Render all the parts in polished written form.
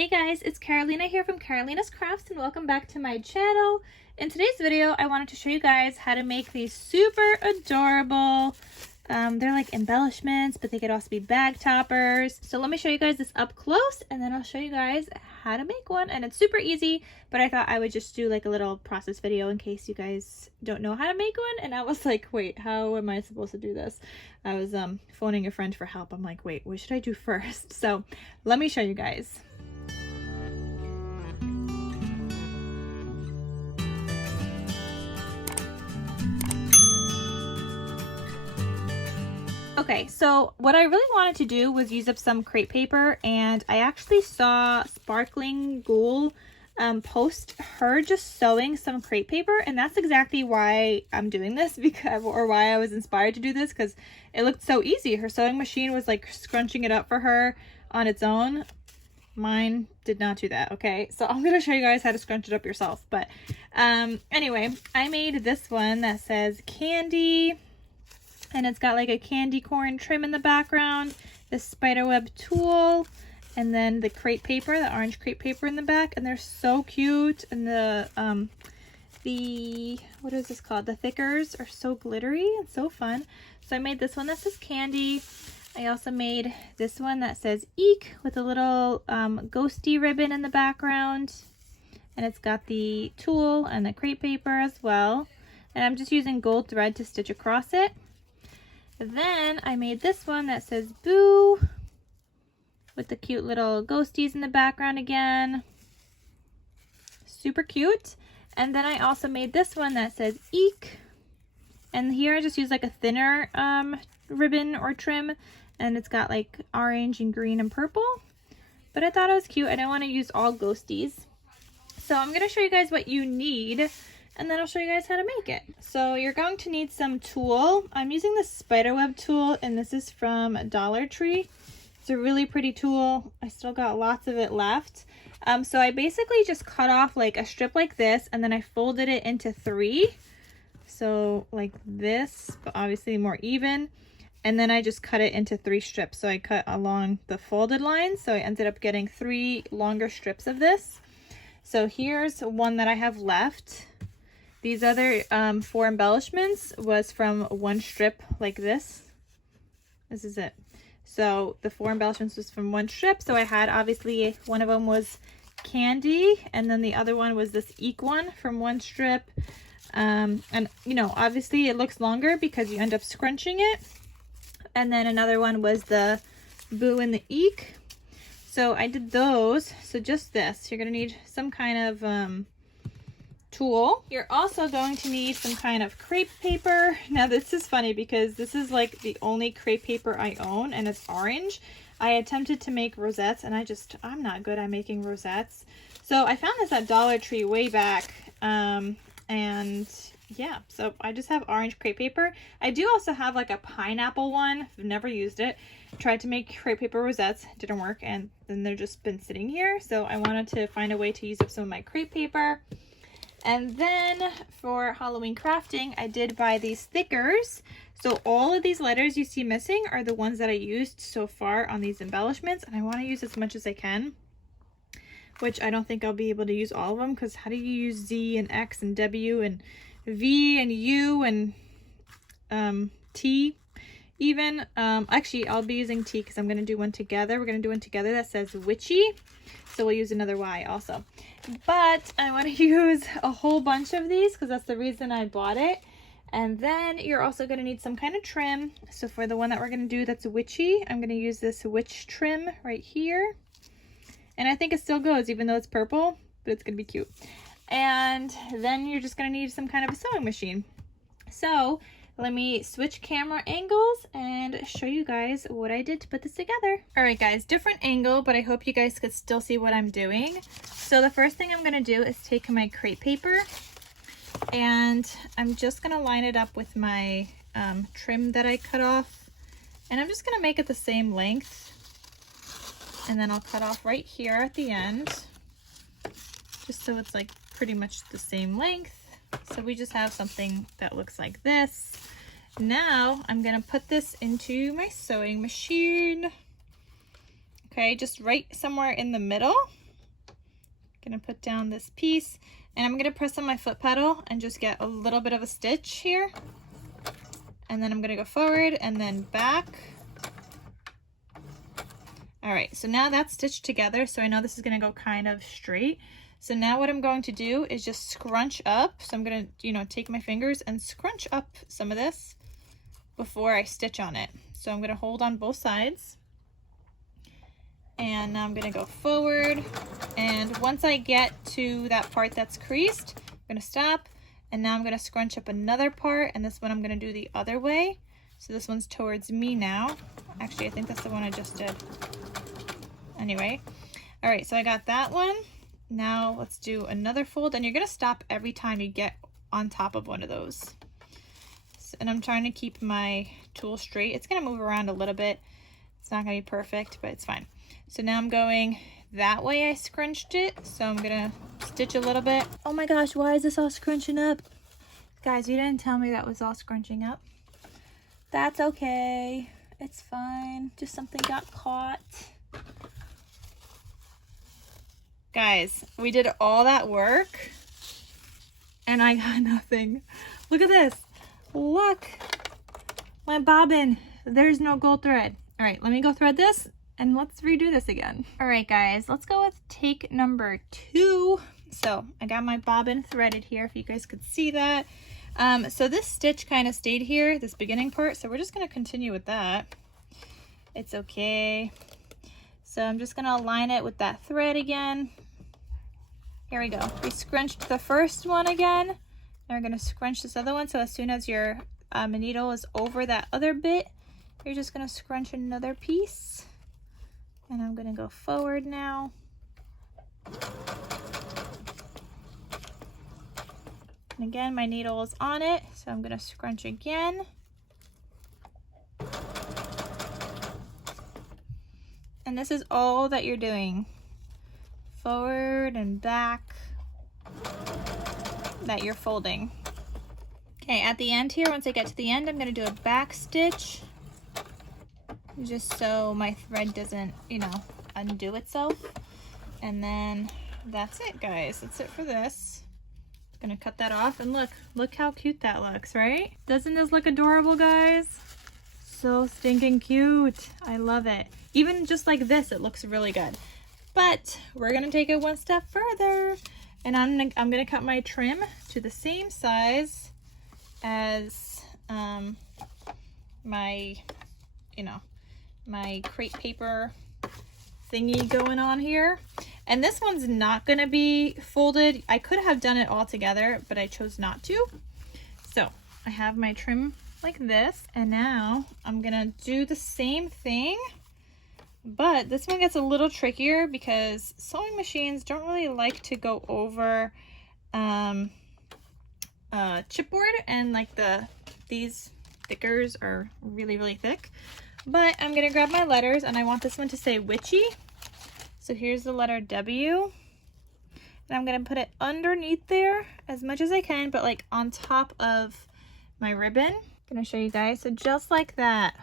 Hey guys, it's Carolina here from KarolinasKrafts and welcome back to my channel. In today's video, I wanted to show you guys how to make these super adorable, they're like embellishments, but they could also be bag toppers. So let me show you guys this up close and then I'll show you guys how to make one. And it's super easy, but I thought I would just do like a little process video in case you guys don't know how to make one. And I was like, wait, how am I supposed to do this? I was phoning a friend for help. I'm like, wait, what should I do first? So let me show you guys. Okay, so what I really wanted to do was use up some crepe paper, and I actually saw Sparkling Ghoul post her just sewing some crepe paper, and that's exactly why I'm doing this, because, or why I was inspired to do this, because it looked so easy. Her sewing machine was like scrunching it up for her on its own. Mine did not do that, okay? So I'm going to show you guys how to scrunch it up yourself. But anyway, I made this one that says candy. And it's got like a candy corn trim in the background, this spiderweb tulle, and then the crepe paper, the orange crepe paper in the back. And they're so cute. And the what is this called? The thickers are so glittery and so fun. So I made this one that says candy. I also made this one that says eek with a little ghosty ribbon in the background. And it's got the tulle and the crepe paper as well. And I'm just using gold thread to stitch across it. Then I made this one that says boo with the cute little ghosties in the background again. Super cute. And then I also made this one that says eek. And here I just used like a thinner ribbon or trim, and it's got like orange and green and purple. But I thought it was cute. I don't want to use all ghosties. So I'm going to show you guys what you need, and then I'll show you guys how to make it. So you're going to need some tulle. I'm using the spiderweb tulle, and this is from Dollar Tree. It's a really pretty tulle. I still got lots of it left. So I basically just cut off like a strip like this, and then I folded it into 3. So like this, but obviously more even. And then I just cut it into 3 strips. So I cut along the folded line. So I ended up getting 3 longer strips of this. So here's one that I have left. These other 4 embellishments was from 1 strip like this. This is it. So the 4 embellishments was from 1 strip. So I had, obviously, one of them was candy, and then the other one was this eek one from 1 strip. And you know, obviously it looks longer because you end up scrunching it. And then another one was the boo and the eek. So I did those. So just this. You're gonna need some kind of tulle. You're also going to need some kind of crepe paper. Now this is funny because this is like the only crepe paper I own, and it's orange. I attempted to make rosettes, and I'm not good at making rosettes. So I found this at Dollar Tree way back. And yeah, so I just have orange crepe paper. I do also have like a pineapple one. I've never used it. Tried to make crepe paper rosettes, didn't work, and then they're just been sitting here. So I wanted to find a way to use up some of my crepe paper. And then for Halloween crafting, I did buy these stickers. So all of these letters you see missing are the ones that I used so far on these embellishments, and I want to use as much as I can. Which I don't think I'll be able to use all of them, because how do you use Z and X and W and V and U and T even? Actually, I'll be using T because I'm going to do one together. We're going to do one together that says witchy. So we'll use another Y also. But I want to use a whole bunch of these because that's the reason I bought it. And then you're also going to need some kind of trim. So for the one that we're going to do that's witchy, I'm going to use this witch trim right here. And I think it still goes, even though it's purple, but it's going to be cute. And then you're just going to need some kind of a sewing machine. So let me switch camera angles and show you guys what I did to put this together. All right, guys, different angle, but I hope you guys could still see what I'm doing. So the first thing I'm going to do is take my crepe paper, and I'm just going to line it up with my trim that I cut off. And I'm just going to make it the same length. And then I'll cut off right here at the end, just so it's like pretty much the same length. So we just have something that looks like this. Now I'm gonna put this into my sewing machine. Okay, just right somewhere in the middle. Gonna put down this piece, and I'm gonna press on my foot pedal and just get a little bit of a stitch here. And then I'm gonna go forward and then back. All right, so now that's stitched together, so I know this is gonna go kind of straight. So now what I'm going to do is just scrunch up. So I'm gonna, you know, take my fingers and scrunch up some of this before I stitch on it. So I'm gonna hold on both sides. And now I'm gonna go forward. And once I get to that part that's creased, I'm gonna stop. And now I'm gonna scrunch up another part, and this one I'm gonna do the other way. So this one's towards me now. Actually, I think that's the one I just did. Anyway, all right, so I got that one. Now let's do another fold, and you're gonna stop every time you get on top of one of those. So, and I'm trying to keep my tool straight. It's gonna move around a little bit. It's not gonna be perfect, but it's fine. So now I'm going that way. I scrunched it, so I'm gonna stitch a little bit. Oh my gosh, why is this all scrunching up? Guys, you didn't tell me that was all scrunching up. That's okay, it's fine. Just something got caught. Guys, we did all that work and I got nothing. Look at this. Look, my bobbin, there's no gold thread. All right, let me go thread this and let's redo this again. All right, guys, let's go with take number 2. So I got my bobbin threaded here, if you guys could see that. So this stitch kind of stayed here, this beginning part, so we're just gonna continue with that. It's okay. So I'm just gonna align it with that thread again. Here we go. We scrunched the first one again. Now we're gonna scrunch this other one. So as soon as your needle is over that other bit, you're just gonna scrunch another piece. And I'm gonna go forward now. And again, my needle is on it, so I'm gonna scrunch again. And this is all that you're doing. Forward and back, that you're folding. Okay, at the end here, once I get to the end, I'm gonna do a back stitch, just so my thread doesn't, you know, undo itself. And then that's it, guys. That's it for this. Gonna cut that off, and look how cute that looks, right? Doesn't this look adorable, guys? So stinking cute. I love it. Even just like this, it looks really good. But we're gonna take it one step further, and I'm gonna cut my trim to the same size as my, you know, my crepe paper thingy going on here. And this one's not gonna be folded. I could have done it all together, but I chose not to. So I have my trim like this, and now I'm gonna do the same thing, but this one gets a little trickier because sewing machines don't really like to go over chipboard, and like these stickers are really thick. But I'm gonna grab my letters, and I want this one to say witchy. So here's the letter W, and I'm gonna put it underneath there as much as I can, but like on top of my ribbon. I'm gonna show you guys. So just like that,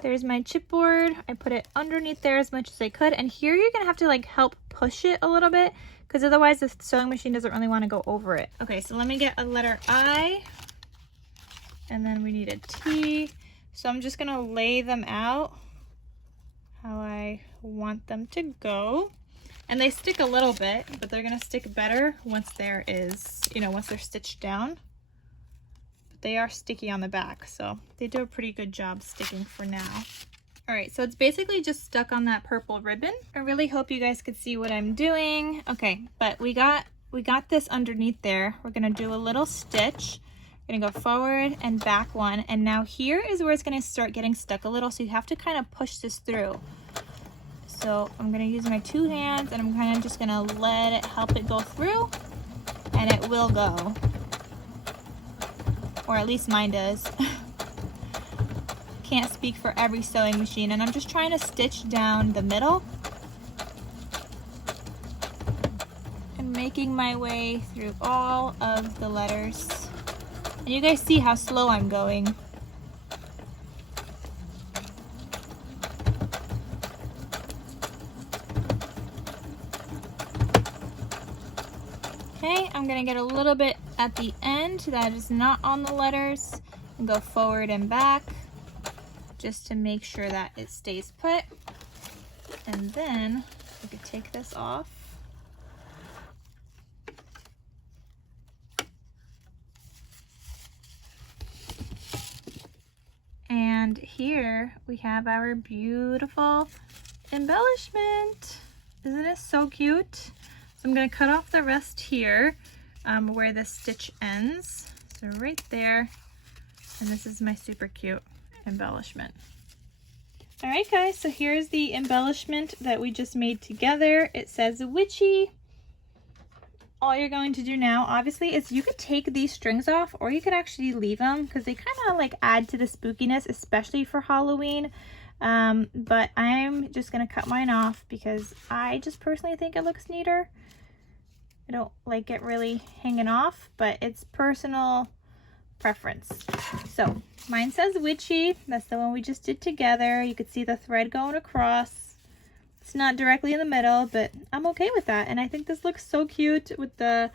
there's my chipboard. I put it underneath there as much as I could, and here you're gonna have to like help push it a little bit, because otherwise the sewing machine doesn't really want to go over it. Okay, so let me get a letter I, and then we need a T. So I'm just gonna lay them out how I want them to go. And they stick a little bit, but they're gonna stick better once there is, you know, once they're stitched down. But they are sticky on the back, so they do a pretty good job sticking for now. All right, so it's basically just stuck on that purple ribbon. I really hope you guys could see what I'm doing. Okay, but we got this underneath there. We're gonna do a little stitch. We're gonna go forward and back one, and now here is where it's gonna start getting stuck a little, so you have to kind of push this through. So I'm gonna use my 2 hands, and I'm kind of just gonna let it help it go through, and it will go. Or at least mine does. Can't speak for every sewing machine, and I'm just trying to stitch down the middle and making my way through all of the letters. And you guys see how slow I'm going. Okay, I'm gonna get a little bit at the end that is not on the letters and go forward and back just to make sure that it stays put. And then we could take this off. And here we have our beautiful embellishment. Isn't it so cute? So I'm going to cut off the rest here where the stitch ends. So right there. And this is my super cute embellishment. All right, guys, so here's the embellishment that we just made together. It says witchy. All you're going to do now, obviously, is you could take these strings off or you could actually leave them because they kind of like add to the spookiness, especially for Halloween. But I'm just going to cut mine off because I just personally think it looks neater. I don't like it really hanging off, but it's personal preference. So mine says witchy. That's the one we just did together. You could see the thread going across. It's not directly in the middle, but I'm okay with that. And I think this looks so cute with the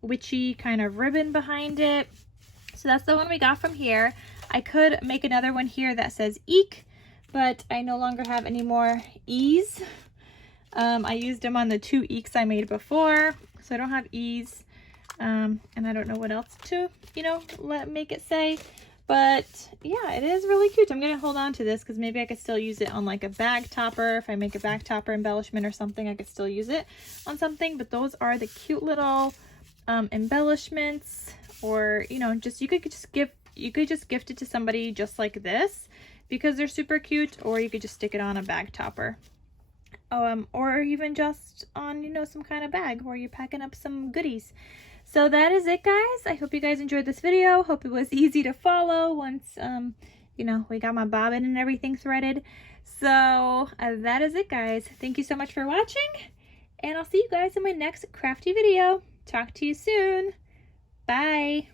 witchy kind of ribbon behind it. So that's the one we got from here. I could make another one here that says eek, but I no longer have any more e's. I used them on the 2 eeks I made before, so I don't have e's. And I don't know what else to, you know, make it say. But yeah, it is really cute. I'm going to hold on to this because maybe I could still use it on like a bag topper. If I make a bag topper embellishment or something, I could still use it on something. But those are the cute little embellishments, or, you know, just you could just gift it to somebody just like this because they're super cute, or you could just stick it on a bag topper. Or even just on, you know, some kind of bag where you're packing up some goodies. So that is it, guys. I hope you guys enjoyed this video. Hope it was easy to follow once, you know, we got my bobbin and everything threaded. So that is it, guys. Thank you so much for watching, and I'll see you guys in my next crafty video. Talk to you soon. Bye.